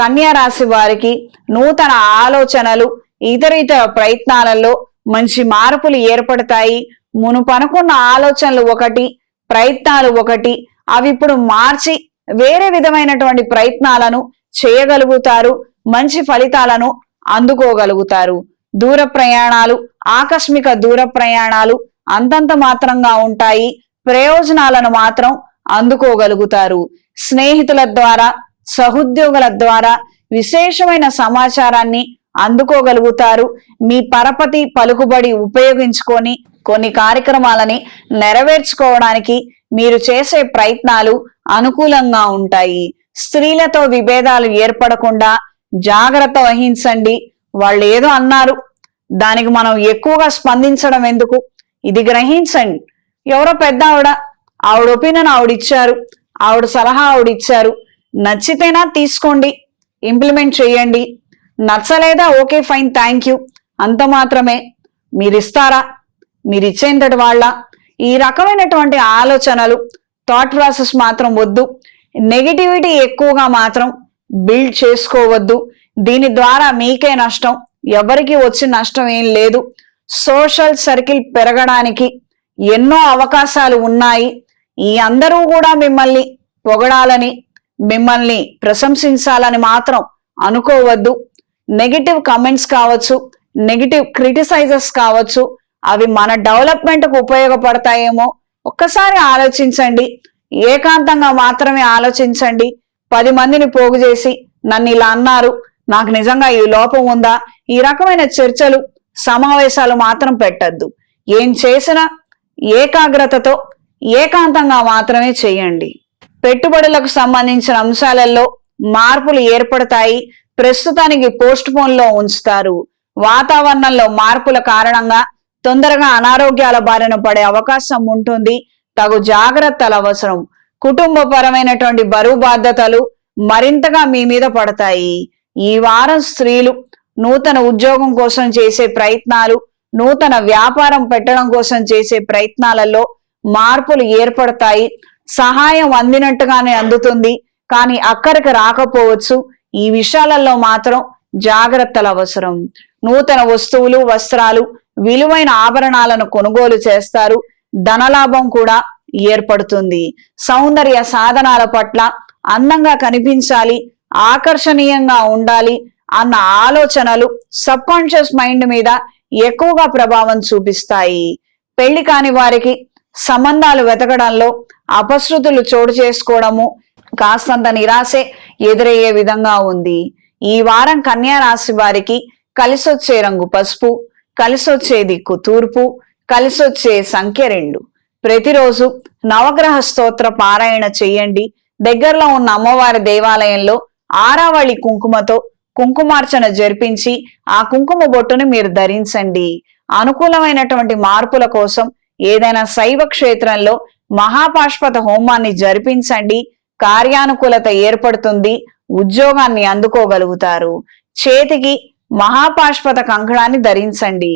కన్యా రాశి వారికి నూతన ఆలోచనలు ఇతర ఇతర ప్రయత్నాలలో మంచి మార్పులు ఏర్పడతాయి. మునుపనుకున్న ఆలోచనలు ఒకటి ప్రయత్నాలు ఒకటి అవి ఇప్పుడు మార్చి వేరే విధమైనటువంటి ప్రయత్నాలను చేయగలుగుతారు మంచి ఫలితాలను అందుకోగలుగుతారు. దూర ప్రయాణాలు ఆకస్మిక దూర ప్రయాణాలు అంతంత మాత్రంగా ఉంటాయి. ప్రయోజనాలను మాత్రం అందుకోగలుగుతారు. స్నేహితుల ద్వారా సహోద్యోగుల ద్వారా విశేషమైన సమాచారాన్ని అందుకోగలుగుతారు. మీ పరపతి పలుకుబడి ఉపయోగించుకొని కొన్ని కార్యక్రమాలని నెరవేర్చుకోవడానికి మీరు చేసే ప్రయత్నాలు అనుకూలంగా ఉంటాయి. స్త్రీలతో విభేదాలు ఏర్పడకుండా జాగ్రత్త వహించండి. వాళ్ళు ఏదో అన్నారు. దానికి మనం ఎక్కువగా స్పందించడం ఎందుకు? ఇది గ్రహించండి. ఎవరో పెద్ద ఆవిడ ఆవిడ ఒపీనియన్ ఆవిడ ఇచ్చారు ఆవిడ సలహా ఆవిడ ఇచ్చారు నచ్చితేనా తీసుకోండి ఇంప్లిమెంట్ చేయండి. నచ్చలేదా ఓకే ఫైన్ థ్యాంక్ యూ అంత మాత్రమే. మీరు ఇస్తారా మీరు ఇచ్చేంతటి వాళ్ళ? ఈ రకమైనటువంటి ఆలోచనలు థాట్ ప్రాసెస్ మాత్రం వద్దు. నెగిటివిటీ ఎక్కువగా మాత్రం బిల్డ్ చేసుకోవద్దు. దీని ద్వారా మీకే నష్టం ఎవరికి వచ్చి నష్టం ఏం లేదు. సోషల్ సర్కిల్ పెరగడానికి ఎన్నో అవకాశాలు ఉన్నాయి. ఈ అందరూ కూడా మిమ్మల్ని పొగడాలని మిమ్మల్ని ప్రశంసించాలని మాత్రం అనుకోవద్దు. నెగిటివ్ కమెంట్స్ కావచ్చు నెగిటివ్ క్రిటిసైజెస్ కావచ్చు అవి మన డెవలప్మెంట్కు ఉపయోగపడతాయేమో. ఒక్కసారి ఆలోచించండి ఏకాంతంగా మాత్రమే ఆలోచించండి. పది మందిని పోగు చేసి నన్ను ఇలా అన్నారు నాకు నిజంగా ఈ లోపం ఉందా? ఈ రకమైన చర్చలు సమావేశాలు మాత్రం పెట్టద్దు. ఏం చేసినా ఏకాగ్రతతో ఏకాంతంగా మాత్రమే చేయండి. పెట్టుబడులకు సంబంధించిన అంశాలలో మార్పులు ఏర్పడతాయి. ప్రస్తుతానికి పోస్ట్ పోన్లో ఉంచుతారు. వాతావరణంలో మార్పుల కారణంగా తొందరగా అనారోగ్యాల బారిన పడే అవకాశం ఉంటుంది. తగు జాగ్రత్తలు అవసరం. కుటుంబపరమైనటువంటి బరువు బాధ్యతలు మరింతగా మీ మీద పడతాయి. ఈ వారం స్త్రీలు నూతన ఉద్యోగం కోసం చేసే ప్రయత్నాలు నూతన వ్యాపారం పెట్టడం కోసం చేసే ప్రయత్నాలలో మార్పులు ఏర్పడతాయి. సహాయం అందినట్టుగానే అందుతుంది. కానీ అక్కడికి రాకపోవచ్చు. ఈ విషయాలలో మాత్రం జాగ్రత్తలు అవసరం. నూతన వస్తువులు వస్త్రాలు విలువైన ఆభరణాలను కొనుగోలు చేస్తారు. ధనలాభం కూడా ఏర్పడుతుంది. సౌందర్య సాధనాల పట్ల అందంగా కనిపించాలి ఆకర్షణీయంగా ఉండాలి అన్న ఆలోచనలు సబ్ కాన్షియస్ మైండ్ మీద ఎక్కువగా ప్రభావం చూపిస్తాయి. పెళ్ళి కాని వారికి సంబంధాలు వెతకడంలో అపశృతులు చోటు చేసుకోవడము కాస్తంత నిరాశే ఎదురయ్యే విధంగా ఉంది. ఈ వారం కన్యా రాశి వారికి కలిసొచ్చే రంగు పసుపు కలిసొచ్చే దిక్కు తూర్పు కలిసొచ్చే సంఖ్య రెండు. ప్రతిరోజు నవగ్రహ స్తోత్ర పారాయణ చెయ్యండి దగ్గరలో ఉన్న అమ్మవారి దేవాలయంలో ఆరావళి కుంకుమతో కుంకుమార్చన జరిపించి ఆ కుంకుమ బొట్టును మీరు ధరించండి. అనుకూలమైనటువంటి మార్పుల కోసం ఏదైనా శైవ క్షేత్రంలో మహాపాష్పత హోమాన్ని జరిపించండి కార్యానుకూలత ఏర్పడుతుంది ఉద్యోగాన్ని అందుకోగలుగుతారు. చేతికి మహాపాష్పత కంకణాన్ని ధరించండి.